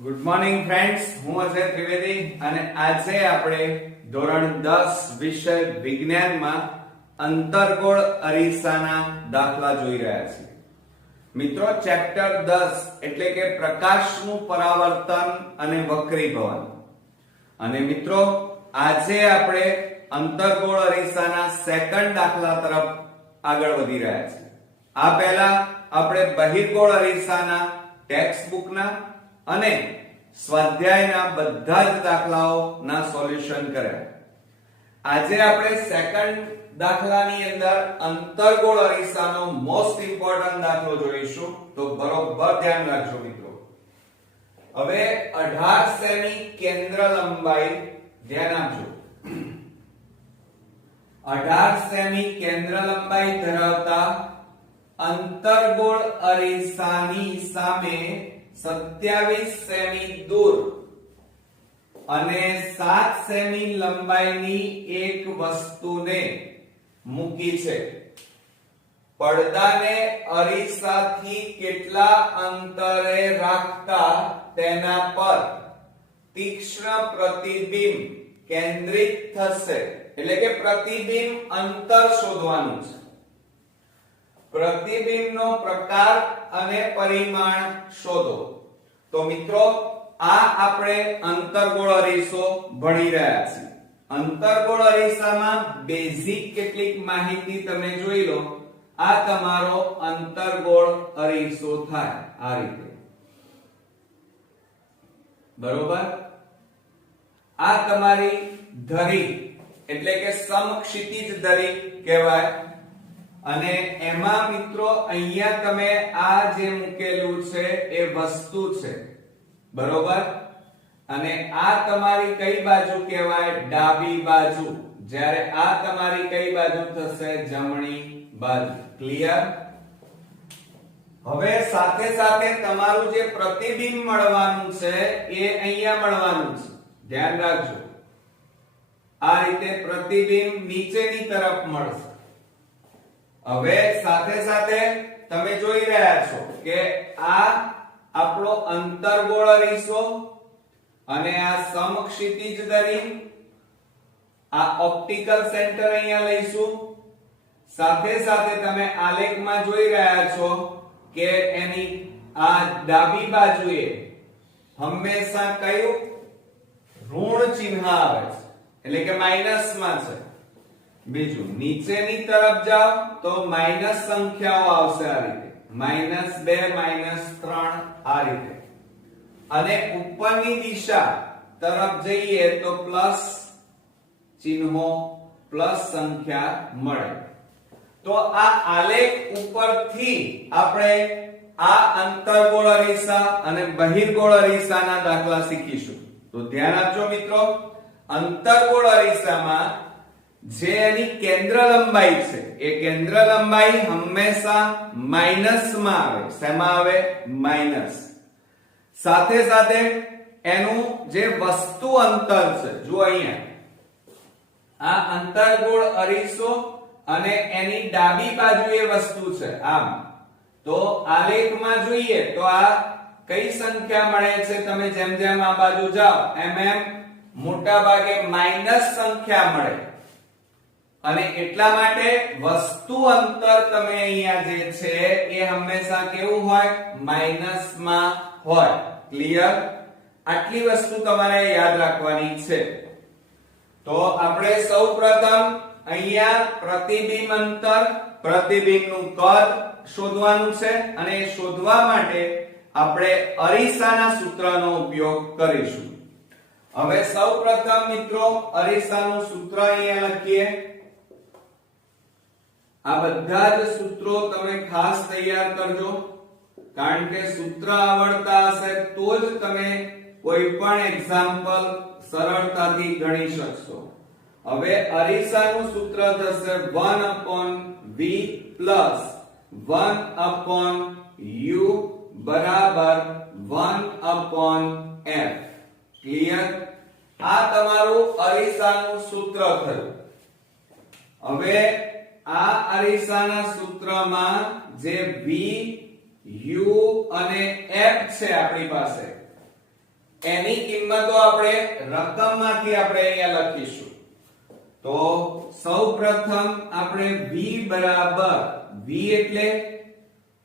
Good morning friends, હું અજય ત્રિવેદી અને આજે આપણે ધોરણ 10 વિષય વિજ્ઞાનમાં અંતર્ગોળ અરીસાના દાખલા જોઈ રહ્યા છીએ. મિત્રો, ચેપ્ટર 10 એટલે કે પ્રકાશનું પરાવર્તન અને વક્રીભવન. અને મિત્રો, આજે આપણે અંતર્ગોળ અરીસાના સેકન્ડ દાખલા તરફ આગળ વધી રહ્યા છીએ. આ પહેલા આપણે બહિર્ગોળ અરીસાના ટેક્સ્ટ બુકના અને સ્વાધ્યાયના બધા જ દાખલાઓના સોલ્યુશન કર્યા. આજે આપણે સેકન્ડ દાખલાની અંદર અંતર્ગોળ અરીસાનો મોસ્ટ ઇમ્પોર્ટન્ટ દાખલો જોઈશું, તો બરોબર ધ્યાન રાખજો મિત્રો. હવે 18 સેમી કેન્દ્ર લંબાઈ, ધ્યાન આપજો, 18 સેમી કેન્દ્ર લંબાઈ ધરાવતા અંતર્ગોળ અરીસાની સામે 27 સેમી દૂર અને 7 સેમી લંબાઈની એક વસ્તુને મૂકી છે. પડદાને અરીસાથી કેટલા અંતરે રાખતા તેના પર તીક્ષ્ણ પ્રતિબિંબ કેન્દ્રિત થશે. એટલે કે પ્રતિબિંબ અંતર શોધવાનું છે. પ્રતિબિંબનો પ્રકાર અને પરિમાણ શોધો. તો મિત્રો, આ આપણે અંતર્ગોળ અરીસો ભણી રહ્યા છીએ. અંતર્ગોળ અરીસામાં બેઝિક કેટલીક માહિતી તમે જોઈ લો. આ તમારો અંતર્ગોળ અરીસો થાય આ રીતે, બરોબર. આ તમારી ધરી એટલે કે સમક્ષિતિજ ધરી કહેવાય. અને એમાં મિત્રો અહીંયા તમે આ જે મૂકેલું છે એ વસ્તુ છે, બરોબર. અને આ તમારી કઈ બાજુ કહેવાય? ડાબી બાજુ. જ્યારે આ તમારી કઈ બાજુ થશે? જમણી બાજુ. ક્લિયર? હવે સાથે સાથે તમારું જે પ્રતિબિંબ મળવાનું છે એ અહીંયા મળવાનું છે. ધ્યાન રાખજો, આ રીતે પ્રતિબિંબ નીચેની તરફ મળશે. હવે સાથે સાથે તમે જોઈ રહ્યા છો કે આ આપણો અંતર્ગોળ અરીસો અને આ સમક્ષિતિજ ધરી, આ ઓપ્ટિકલ સેન્ટર અહીંયા લઈશું. સાથે સાથે તમે આલેખમાં જોઈ રહ્યા છો કે એની આ ડાબી બાજુએ હંમેશા કયું ઋણ ચિહ્ન આવે છે, એટલે કે માઈનસ માં છે. બીજું, નીચેની તરફ જાઓ તો માઈનસ સંખ્યાઓ આવશે આ રીતે, -2 -3 આ રીતે. અને ઉપરની દિશા તરફ જઈએ તો પ્લસ ચિહ્નો, પ્લસ સંખ્યા મળે. તો આ આલેખ ઉપરથી આપણે આ અંતર્ગોળ અરીસા અને બહિર્ગોળ અરીસાના દાખલા શીખીશું. તો ધ્યાન આપજો મિત્રો, અંતર્ગોળ અરીસામાં જે એની કેન્દ્ર લંબાઈ છે એ કેન્દ્ર લંબાઈ હંમેશા માઈનસ માં આવે. શેમાં આવે? માઈનસ. સાથે સાથે એનું જે વસ્તુ અંતર છે, જો અહીંયા આ અંતર્ગોળ અરીસો અને એની ડાબી બાજુ એ વસ્તુ છે આમ. તો આલેખમાં જોઈએ તો આ કઈ સંખ્યા મળે છે? તમે જેમ જેમ આ બાજુ જાઓ એમ એમ મોટા ભાગે માઈનસ સંખ્યા મળે. અને એટલા માટે વસ્તુ અંતર તમે અહીંયા જે છે એ હંમેશા કેવું હોય? માઈનસ માં હોય. ક્લિયર? આટલી વસ્તુ તમારે યાદ રાખવાની છે. તો આપણે સૌપ્રથમ અહીંયા પ્રતિબિંબ અંતર, પ્રતિબિંબનું કદ શોધવાનું છે. અને એ શોધવા માટે આપણે અરીસાના સૂત્રનો ઉપયોગ કરીશું. હવે સૌપ્રથમ મિત્રો અરીસાનું સૂત્ર અહીંયા લખીએ. આ બધા જ સૂત્રો તમે ખાસ તૈયાર કરજો, કારણ કે સૂત્ર આવડતા હશે તો જ તમે કોઈ પણ એક્ઝામ્પલ સરળતાથી ગણી શકશો. હવે અરીસાનું સૂત્ર થશે 1/v + 1/u બરાબર 1/f. ક્લિયર? આ તમારું અરીસાનું સૂત્ર થયું. હવે આ અરીસાના સૂત્રમાં જે v u અને f છે આપણી પાસે, એની કિંમતો આપણે રકમમાંથી આપણે અહીંયા લખીશું. તો સૌપ્રથમ આપણે v બરાબર v એટલે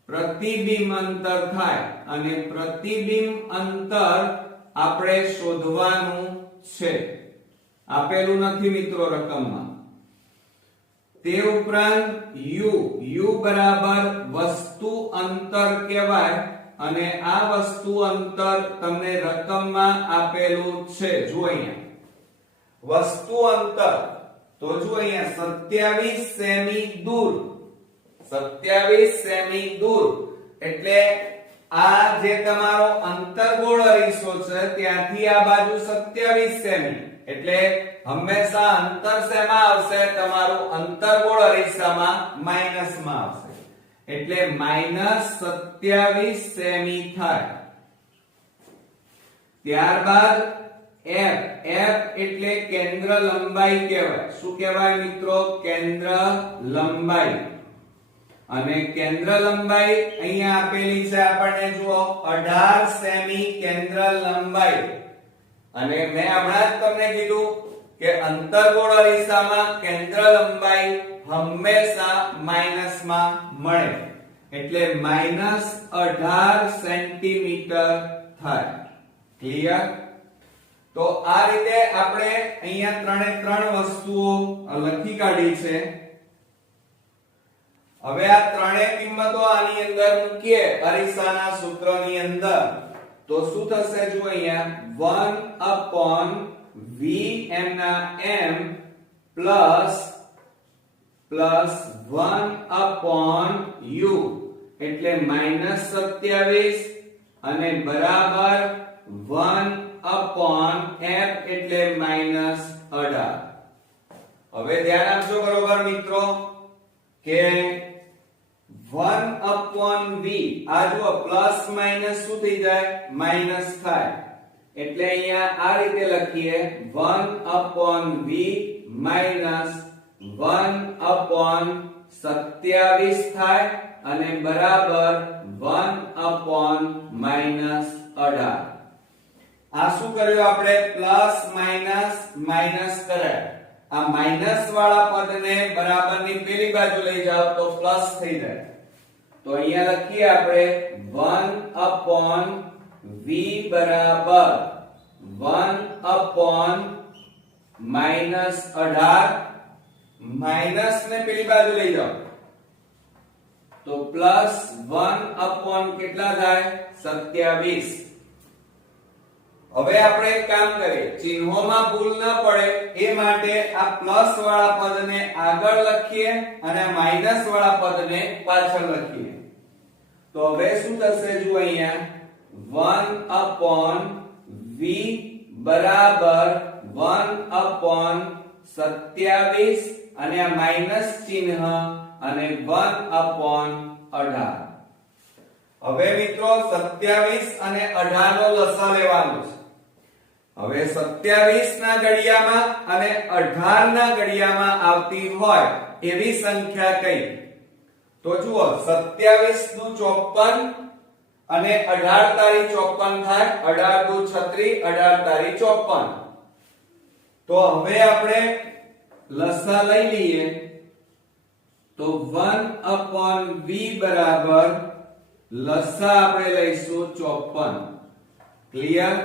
પ્રતિબિંબ અંતર થાય અને પ્રતિબિંબ અંતર આપણે શોધવાનું છે. આપેલું નથી મિત્રો રકમમાં. તે ઉપરાંત u બરાબર વસ્તુ અંતર કહેવાય અને આ વસ્તુ અંતર તમને રકમમાં આપેલું છે. જો અહીંયા વસ્તુ અંતર તો જો અહીંયા 27 સેમી દૂર, 27 સેમી દૂર એટલે આ જે તમારો અંતર્ગોળ અરીસો છે ત્યાંથી આ બાજુ 27 સેમી એટલે હંમેશા અંતર શેમાં આવશે? તમારું અંતર્ગોળ અરીસામાં માઈનસમાં આવશે એટલે -27 સેમી થાય. ત્યારબાદ f એટલે કેન્દ્ર લંબાઈ કહેવાય. શું કહેવાય મિત્રો? કેન્દ્ર લંબાઈ. અને કેન્દ્ર લંબાઈ અહીંયા આપેલી છે આપણને જુઓ 18 સેમી કેન્દ્ર લંબાઈ. અને મેં હમણાં જ તમને કીધું કે અંતર્ગોળ અરીસામાં કેન્દ્ર લંબાઈ હંમેશા માઈનસમાં મળે એટલે -18 સેન્ટીમીટર થાય. ક્લિયર? તો આ રીતે આપણે અહીંયા ત્રણે ત્રણ વસ્તુઓ લખી કાઢી છે. હવે આ ત્રણેય કિંમતો આની અંદર મૂકીએ અરીસાના સૂત્રની અંદર તો શું થશે? જો અહીંયા 1/v ના m પ્લસ 1/u એટલે -27 અને બરાબર 1/f એટલે -18. હવે ધ્યાન આપજો બરોબર મિત્રો કે 1/v આ જો પ્લસ માઈનસ શું થઈ જાય? માઈનસ થાય એટલે અહીંયા આ રીતે લખીએ 1/v માઈનસ 1/27 થાય અને બરાબર 1/18. આ શું કર્યું આપણે? પ્લસ માઈનસ માઈનસ કરાય. આ માઈનસ વાળા પદને બરાબરની પેલી બાજુ લઈ જાઓ તો પ્લસ થઈ જાય. તો અહીંયા લખીએ આપણે 1/v બરાબર 1/18 માઈનસ ને પેલી બાજુ લઈ જાઓ તો પ્લસ 1/ કેટલા થાય? 27. હવે આપણે એક કામ કરીએ, ચિહ્નોમાં ભૂલ ન પડે એ માટે આ પ્લસ વાળા પદને આગળ લખીએ અને માઈનસ વાળા પદને પાછળ લખીએ. તો હવે શું થશે? જો અહીંયા 1/v બરાબર 1/27 અને આ માઈનસ ચિહ્ન અને 1/18. હવે મિત્રો 27 અને 18 નો લસા લેવાનો છે. હવે 27 ના ઘડિયામાં અને 18 ના ઘડિયામાં આવતી હોય એવી સંખ્યા કઈ? તો જુઓ 27 નું 54 અને 18 તારી 54 થાય. 18 દુ 36, 18 તારી 54. તો હવે આપણે લસા લઈ લઈએ તો 1/v બરાબર લસા આપણે લઈશું 54. ક્લિયર?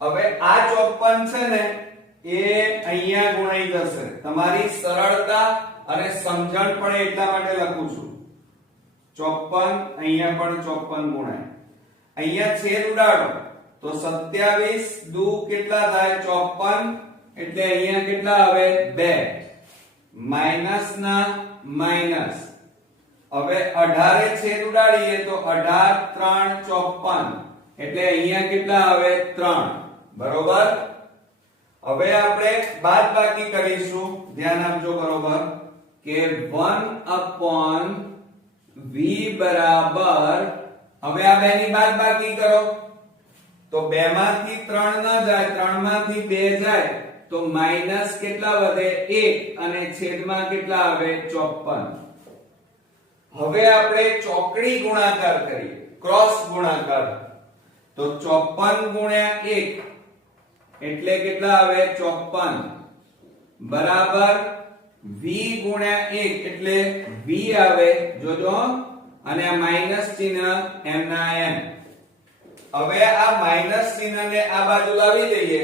હવે આ 54 છે ને એ અહીંયા ગુણાઈ જશે. તમારી સરળતા અને સમજણ પડે એટલા માટે લખું છું. 54 અહીંયા પણ 54 ગુણાય. અહીંયા છેદ ઉડાડો તો 27 દુ કેટલા થાય? 54 એટલે અહીંયા કેટલા આવે? 2 માઈનસ ના માઈનસ. હવે 18 છેદ ઉડાડીએ તો 18 3 54 એટલે અહીંયા કેટલા આવે? 3. બરોબર? હવે આપણે બાદબાકી કરીશું. ધ્યાન આપજો બરોબર કે 1/v બરાબર હવે આ બેની બાદબાકી કરો તો 2 માંથી 3 ન જાય, 3 માંથી 2 જાય તો માઈનસ કેટલા વધે? 1 અને છેદમાં કેટલા આવે? 54. હવે આપણે ચોકડી ગુણાકાર કરીએ, ક્રોસ ગુણાકાર. તો 54 ગુણ્યા 1 એટલે કેટલા આવે 54 બરાબર v ગુણ્યા 1 એટલે v આવે જોજો અને આ માઈનસ ચિહ્ન m ના m. હવે આ માઈનસ ચિહ્નને આ બાજુ લાવી દઈએ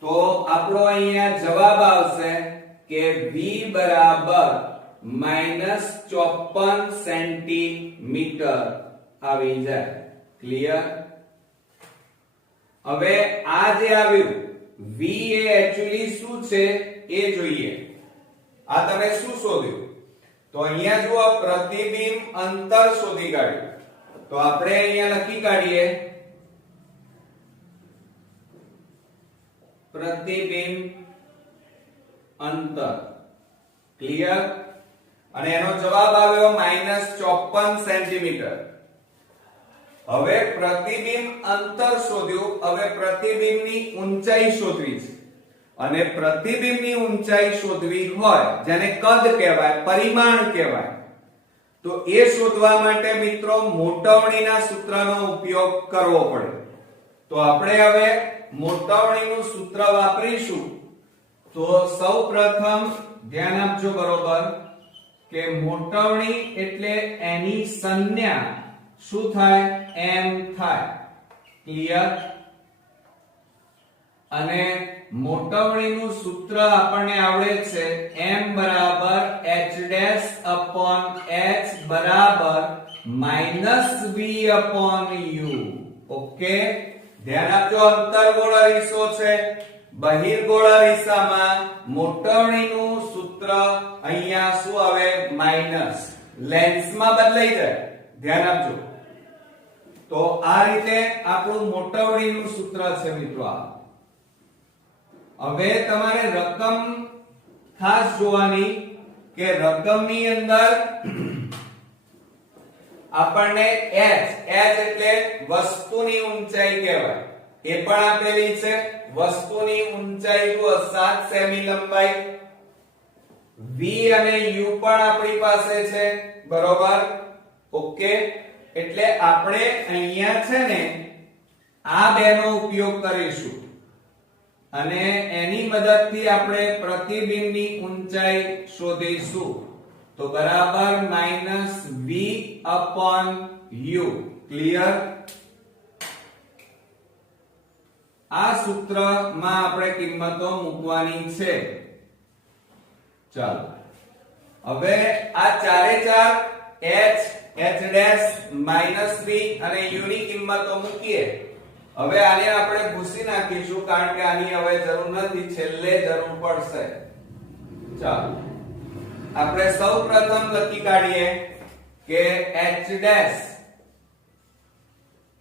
તો આપણો અહીંયા જવાબ આવશે કે v બરાબર -54 સેન્ટીમીટર આવી જાય. ક્લિયર? હવે આ જે આવ્યું v એ એક્ચ્યુઅલી શું છે એ જોઈએ. આ તમે શું શોધ્યું? તો અહીંયા જુઓ પ્રતિબિંબ અંતર શોધી કાઢ્યું. તો આપણે અહીંયા લખી કાઢીએ પ્રતિબિંબ અંતર. ક્લિયર? અને એનો જવાબ આવ્યો -54 સેન્ટીમીટર. હવે પ્રતિબિંબ અંતર શોધ્યું. હવે પ્રતિબિંબની ઊંચાઈ શોધવી છે અને પ્રતિબિંબની ઊંચાઈ શોધવી હોય જેને કદ કહેવાય, પરિમાણ કહેવાય, તો એ શોધવા માટે મિત્રો મોટવણીના સૂત્રનો ઉપયોગ કરવો પડે. તો આપણે હવે મોટવણીનું સૂત્ર વાપરીશું. તો સૌપ્રથમ ધ્યાન આપજો બરોબર કે મોટવણી એટલે એની સંજ્ઞા શું થાય m થાય. ક્લિયર? અને મોટવણીનું સૂત્ર આપણને આવડે છે m બરાબર h ડેશ upon h બરાબર -v upon u. ઓકે, ધ્યાન આપજો અંતર્ગોળ અરીસો છે. બહિર્ગોળ અરીસામાં મોટવણીનું સૂત્ર અહીંયા શું આવે માઈનસ. લેન્સમાં બદલાઈ જાય. ધ્યાન આપજો. તો આ રીતે આપણું મોટવણીનું સૂત્ર છે મિત્રો. હવે તમારે રકમ ખાસ જોવાની કે રકમની અંદર આપણને h એટલે વસ્તુની ઊંચાઈ કહેવાય એ પણ આપેલી છે. વસ્તુની ઊંચાઈ જુઓ 7 સેમી લંબાઈ. v અને u પણ આપણી પાસે છે બરોબર. ઓકે, એટલે આપણે અહીંયા છે ને આ બેનો ઉપયોગ કરીશું અને એની મદદથી આપણે પ્રતિબિંબની ઊંચાઈ શોધીશું. તો બરાબર -v upon u. ક્લિયર? આ સૂત્રમાં આપણે કિંમતો મૂકવાની છે. ચાલો હવે આ ચારે ચાર h ડેશ -v અને u ની કિંમતો મૂકીએ. હવે આને આપણે ભૂસી નાખીશું કારણ કે આની હવે જરૂર નથી, છેલ્લે જરૂર પડશે. ચાલો આપણે સૌપ્રથમ લખી કાઢીએ કે h ડેશ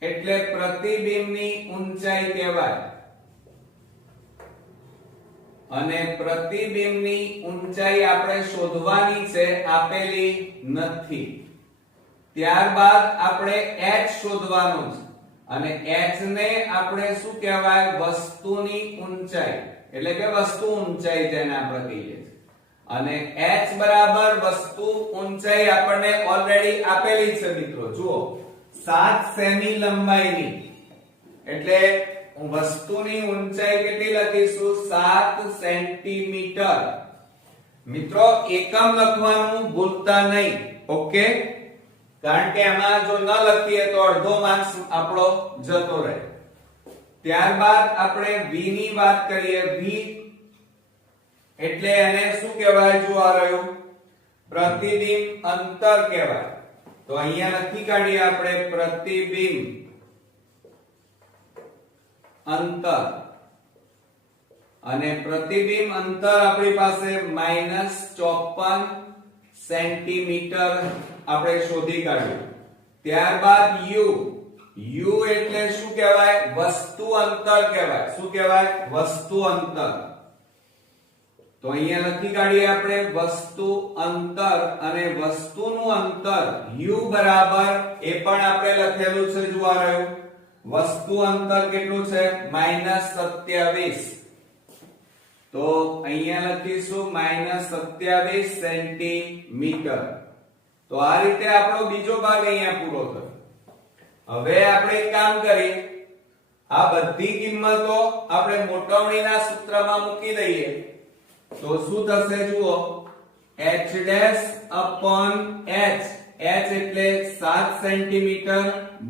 એટલે પ્રતિબિંબની ઊંચાઈ કહેવાય અને પ્રતિબિંબની ઊંચાઈ આપણે શોધવાની છે, આપેલી નથી. ત્યારબાદ આપણે h શોધવાનું છે અને h ને આપણે શું કહેવાય વસ્તુની ઊંચાઈ એટલે કે વસ્તુ ઊંચાઈ જેને આપણે કહીએ છીએ. અને h બરાબર વસ્તુ ઊંચાઈ આપણને ઓલરેડી આપેલી છે મિત્રો. જુઓ 7 સેમી લંબાઈની એટલે વસ્તુની ઊંચાઈ કેટલી લખીશું 7 સેન્ટીમીટર. મિત્રો એકમ લખવાનું ભૂલતા નહીં. ઓકે, કારણ કે એમાં જો ન લખીએ તો અડધો માર્ક્સ આપણો જતો રહે. ત્યારબાદ આપણે v ની વાત કરીએ. v એટલે એને શું કહેવાય? જો આ રહ્યું પ્રતિબિંબ અંતર કહેવાય. તો અહીંયા લખી કાઢીએ આપણે પ્રતિબિંબ અંતર. અને પ્રતિબિંબ અંતર આપણી પાસે -54 સેન્ટીમીટર આપણે શોધી કાઢ્યું. ત્યારબાદ u એટલે શું કહેવાય? વસ્તુ અંતર કહેવાય. શું કહેવાય? વસ્તુ અંતર. તો અહીંયા લખી કાઢીએ આપણે વસ્તુ અંતર અને વસ્તુનું અંતર u બરાબર એ પણ આપણે લખેલું છે. જોવા રહ્યું વસ્તુ અંતર કેટલું છે? -27. તો અહીંયા લખીશું -27 સેન્ટીમીટર. તો આ રીતે આપણો બીજો ભાગ અહીંયા પૂરો થયો. હવે આપણે એક કામ કરીએ આ બધી કિંમતો આપણે મોટવણીના સૂત્રમાં મૂકી દઈએ તો શું થશે જુઓ h ડેશ upon h એટલે 7 સેન્ટીમીટર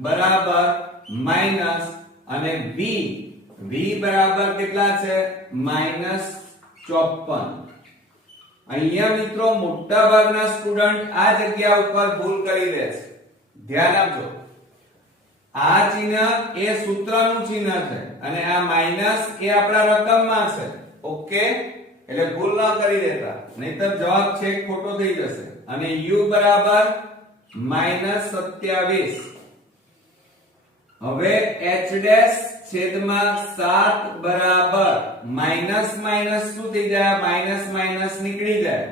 બરાબર માઈનસ અને v બરાબર કેટલા છે -54. અહીંયા મિત્રો મોટા ભાગના સ્ટુડન્ટ આ જગ્યા ઉપર ભૂલ કરી દે છે. ધ્યાન આપજો, આ ચિહ્ન એ સૂત્રનું ચિહ્ન છે અને આ માઈનસ એ આપણા રકમમાં છે. ઓકે, એટલે ભૂલ ન કરી દેતા, નહીતર જવાબ છેક ખોટો થઈ જશે. અને u બરાબર -27. હવે h ડેશ છેદમાં 7 બરાબર માઈનસ માઈનસ શું થઈ જાય, માઈનસ માઈનસ નીકળી જાય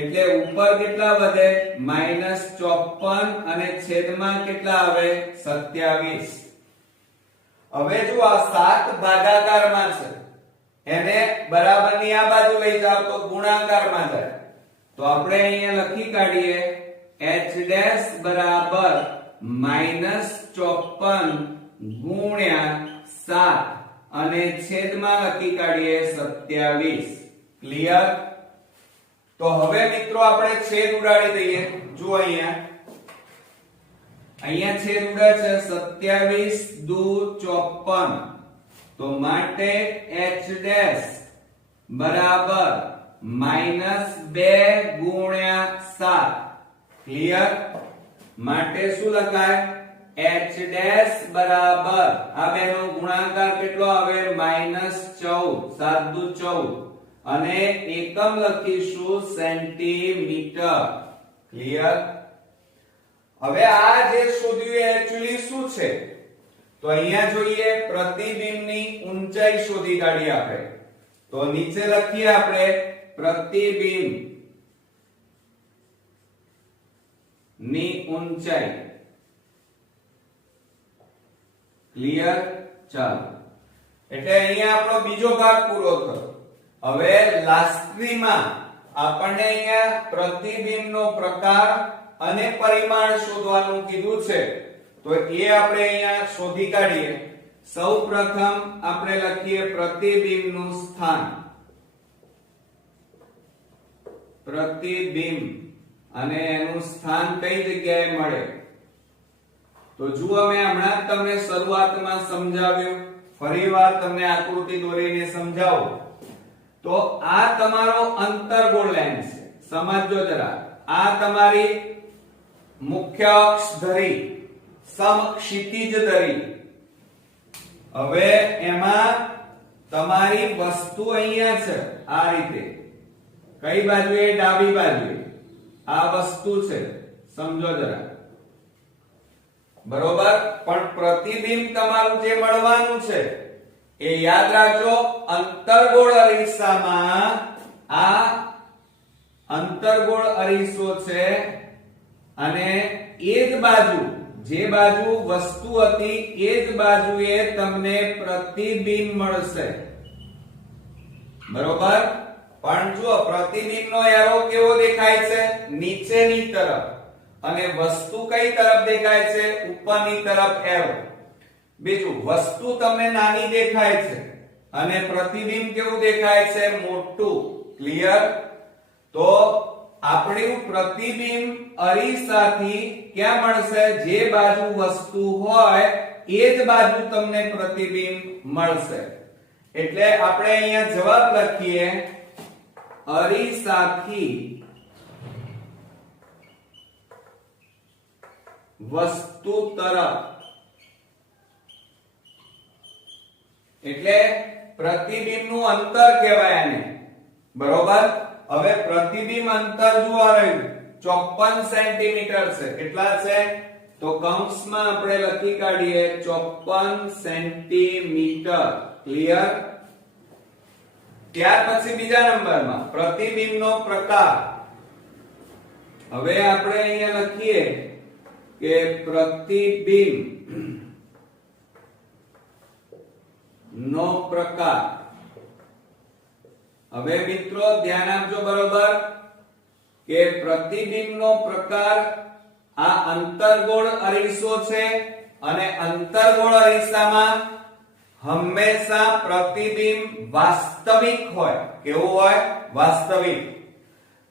એટલે ઉપર કેટલા વધે -54 અને છેદમાં કેટલા આવે 27. હવે જો આ 7 ભાગાકારમાં છે એને બરાબરની આ બાજુ લઈ જાવ તો ગુણાકારમાં જાય તો આપણે અહીંયા લખી કાઢીએ h ડેશ બરાબર -54 ગુણ્યા 7 અને છેદમાં લખી કાઢીએ 27. ક્લિયર? તો હવે મિત્રો આપણે છેદ ઉડાડી દઈએ. જો અહીંયા છેદ ઉડે છે 27 દુ 54 તો માટે h ડેશ બરાબર -2 ગુણ્યા 7. ક્લિયર? માટે શું લખાય h ડેશ બરાબર આ બેનો ગુણાકાર કેટલો આવે -14 7 દુ 14 અને એકમ લખીશું સેન્ટીમીટર. ક્લિયર? હવે આ જે શોધ્યું એક્ચ્યુઅલી શું છે તો અહીંયા જોઈએ પ્રતિબિંબની ઊંચાઈ શોધી કાઢીએ આપણે. તો નીચે લખીએ આપણે પ્રતિબિંબ ની ઊંચાઈ. ક્લિયર? ચાલો, એટલે અહીંયા આપણો બીજો ભાગ પૂરો થયો. હવે લાસ્ટમાં આપણને અહીંયા પ્રતિબિંબનો પ્રકાર અને પરિમાણ શોધવાનું કીધું છે તો એ આપણે અહીંયા શોધી કાઢીએ. સૌપ્રથમ આપણે લખીએ પ્રતિબિંબનું સ્થાન. પ્રતિબિંબ અને એનું સ્થાન કઈ જગ્યાએ મળે તો જુઓ મેં હમણાં તમને શરૂઆતમાં સમજાવ્યું, ફરીવાર તમને આકૃતિ દોરીને સમજાવું તો આ તમારો અંતર્ગોળ લાઈન છે. સમજજો જરા, આ તમારી મુખ્ય અક્ષ ધરી સમક્ષિતિજ ધરી. હવે એમાં તમારી વસ્તુ અહીંયા છે આ રીતે, કઈ બાજુએ ડાબી બાજુએ આ વસ્તુ છે. સમજો જરા, બરોબર? પણ પ્રતિબિંબ તમારું જે મળવાનું છે એ યાદ રાખજો અંતર્ગોળ અરીસામાં આ અંતર્ગોળ અરીસો છે અને એ જ બાજુ જે બાજુ વસ્તુ હતી એ જ બાજુએ તમને પ્રતિબિંબ મળશે. બરોબર? પણ જો પ્રતિબિંબનો એરો કેવો દેખાય છે નીચેની તરફ અને વસ્તુ કઈ તરફ દેખાય છે ઉપરની તરફ એરો. બીજું વસ્તુ તમને નાની દેખાય છે અને પ્રતિબિંબ કેવું દેખાય છે મોટું. ક્લિયર? તો આપણું પ્રતિબિંબ અરીસાથી ક્યાં મળશે, જે બાજુ વસ્તુ હોય એ જ બાજુ તમને પ્રતિબિંબ મળશે. એટલે આપણે અહીંયા જવાબ લખીએ અરીસાથી વસ્તુ તરફ. એટલે પ્રતિબિંબનું અંતર કહેવાય આને. બરોબર? હવે પ્રતિબિંબ અંતર જુઓ રહ્યું 54 સેન્ટીમીટર છે. કેટલા છે તો કૌંસમાં આપણે લખી કાઢીએ 54 સેન્ટીમીટર. ક્લિયર? ત્યાર પછી બીજા નંબરમાં પ્રતિબિંબનો પ્રકાર. હવે આપણે અહીંયા લખીએ કે પ્રતિબિંબ નો પ્રકાર. હવે મિત્રો ધ્યાન આપજો, બરોબર, કે પ્રતિબિંબનો પ્રકાર આ અંતર્ગોળ અરીસો છે અને અંતર્ગોળ અરીસામાં હંમેશા પ્રતિબિંબ વાસ્તવિક હોય. કેવું હોય? વાસ્તવિક.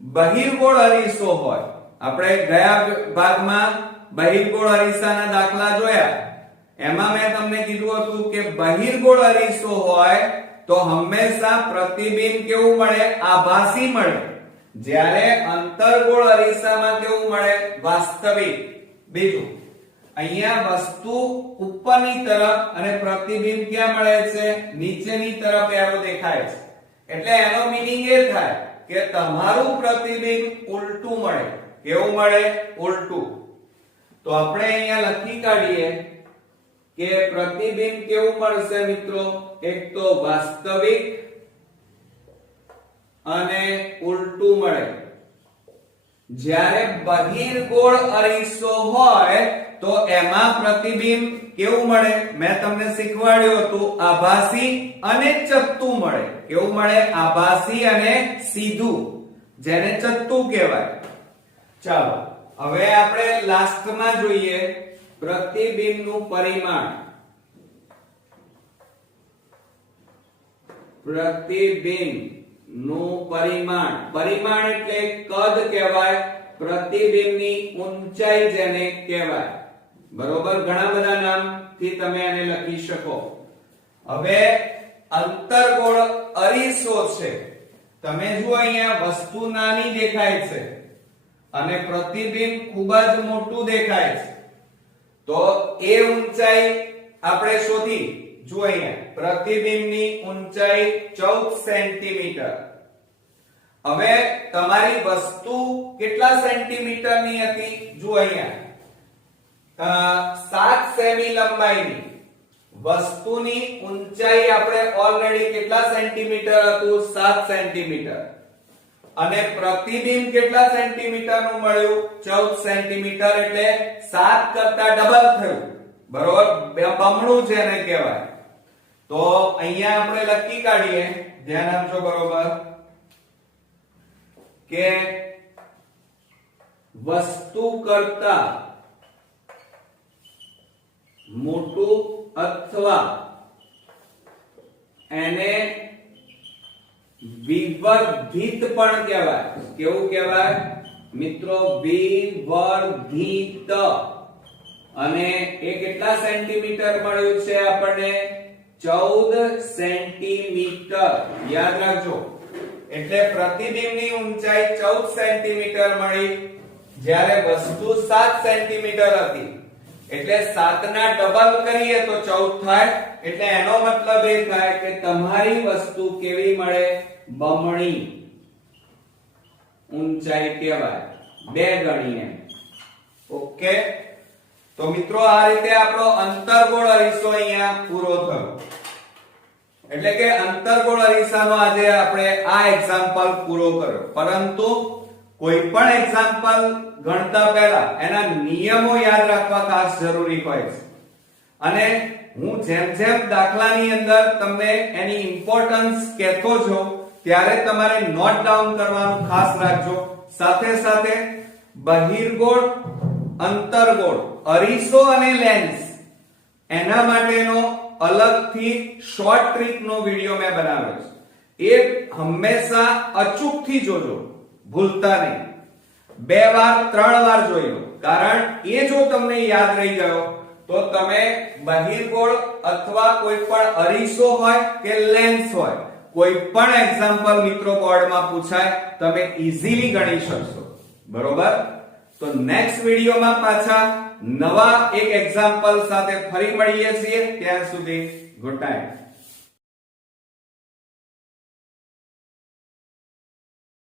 બહિર્ગોળ અરીસો હોય. આપણે ગયા ભાગમાં બહિર્ગોળ અરીસાના દાખલા જોયા. એમાં મેં તમને કીધું હતું કે બહિર્ગોળ અરીસો હોય તો હંમેશા પ્રતિબિંબ કેવું મળે? આભાસી મળે. જ્યારે અંતર્ગોળ અરીસામાં કેવું મળે? વાસ્તવિક. બીજું, અહીંયા વસ્તુ ઉપરની તરફ અને પ્રતિબિંબ ક્યાં મળે છે? નીચેની તરફ એરો દેખાય છે. એટલે એનો મીનિંગ એ થાય કે તમારું પ્રતિબિંબ ઉલટું મળે. કેવું મળે? ઉલટું. તો આપણે અહીંયા લખી કાઢીએ કે પ્રતિબિંબ કેવું મળશે મિત્રો? એક તો વાસ્તવિક અને ઉલટું મળે. જ્યારે બહિર્ગોળ અરીસો હોય તો એમાં પ્રતિબિંબ કેવું મળે? મેં તમને શીખવાડ્યું હતું આભાસી અને ચત્તું મળે. કેવું મળે? આભાસી અને સીધું, જેને ચત્તું કહેવાય. ચાલો હવે આપણે લાસ્ટમાં જોઈએ પ્રતિબિંબનું પરિમાણ. પ્રતિબિંબનું પરિમાણ. પરિમાણ એટલે કદ કહેવાય. પ્રતિબિંબની ઊંચાઈ જેને કહેવાય. બરોબર? ઘણા બધા નામથી તમે આને લખી શકો. હવે અંતર્ગોળ અરીસો છે. તમે જુઓ અહીંયા વસ્તુ નાની દેખાય છે અને પ્રતિબિંબ ખૂબ જ મોટું દેખાય છે. તો એ ઊંચાઈ આપણે શોધી. જુઓ અહીંયા પ્રતિબિંબની ઊંચાઈ 14 સેન્ટીમીટર. હવે તમારી વસ્તુ કેટલા સેન્ટીમીટરની હતી? જુઓ અહીંયા 7 સેમી લંબાઈની વસ્તુની ઊંચાઈ આપણે ઓલરેડી કેટલા સેન્ટીમીટર હતું? 7 સેન્ટીમીટર. અને પ્રતિબિંબ કેટલા સેન્ટીમીટર નું મળ્યું? 14 સેન્ટીમીટર. એટલે 7 કરતા ડબલ થયું. બરોબર? બમણું જેને કહેવાય. તો અહીંયા આપણે લખી કાઢીએ. ધ્યાન આપજો. બરોબર? કે વસ્તુ કરતા મોટું અથવા એને વિવર્ધિત પણ કહેવાય. કેવું કહેવાય મિત્રો? વિવર્ધિત. અને એ કેટલા સેન્ટીમીટર મળ્યું છે આપણને? 14 સેન્ટીમીટર. યાદ રાખજો. એટલે પ્રતિબિંબની ઊંચાઈ 14 સેન્ટીમીટર મળી, જ્યારે વસ્તુ 7 સેન્ટીમીટર હતી. એટલે 7 ના ડબલ કરીએ તો 14 થાય. એટલે એનો મતલબ એ થાય કે તમારી વસ્તુ કેવી મળે? બમણી ઊંચાઈ કહેવાય. 2 ગણી એમ. ઓકે? તો મિત્રો આ રીતે આપણો અંતર્ગોળ અરીસો અહીંયા પૂરો થયો. એટલે કે અંતર્ગોળ અરીસાનો આજે આપણે આ એક્ઝામ્પલ પૂરો કર્યો. પરંતુ કોઈ પણ એક્ઝામ્પલ ગણતા પહેલા એના નિયમો યાદ રાખવા ખાસ જરૂરી હોય છે. અને હું જેમ જેમ દાખલાની અંદર તમને એની ઇમ્પોર્ટન્સ કહેતો જાઉં ત્યારે તમારે નોટ ડાઉન કરવાનું ખાસ રાખજો. સાથે સાથે બહિર્ગોળ, અંતર્ગોળ અરીસો અને લેન્સ એના માટેનો અલગથી શોર્ટ ટ્રીક નો વિડિયો મેં બનાવ્યો છે. એ હંમેશા અચૂકથી જોજો, ભૂલતા નહીં. 2 વાર 3 વાર જોઈ લો. કારણ એ જો તમને યાદ રહી ગયો તો તમે બહિર્ગોળ અથવા કોઈ પણ અરીસો હોય કે લેન્સ હોય, કોઈ પણ એક્ઝામ્પલ મિત્રો બોર્ડમાં પૂછાય તમે ઈઝીલી ગણી શકશો. બરોબર? તો નેક્સ્ટ વિડિયોમાં પાછા નવા એક એક્ઝામ્પલ સાથે ફરી મળીએ છીએ. ત્યાં સુધી ગુડ નાઈટ.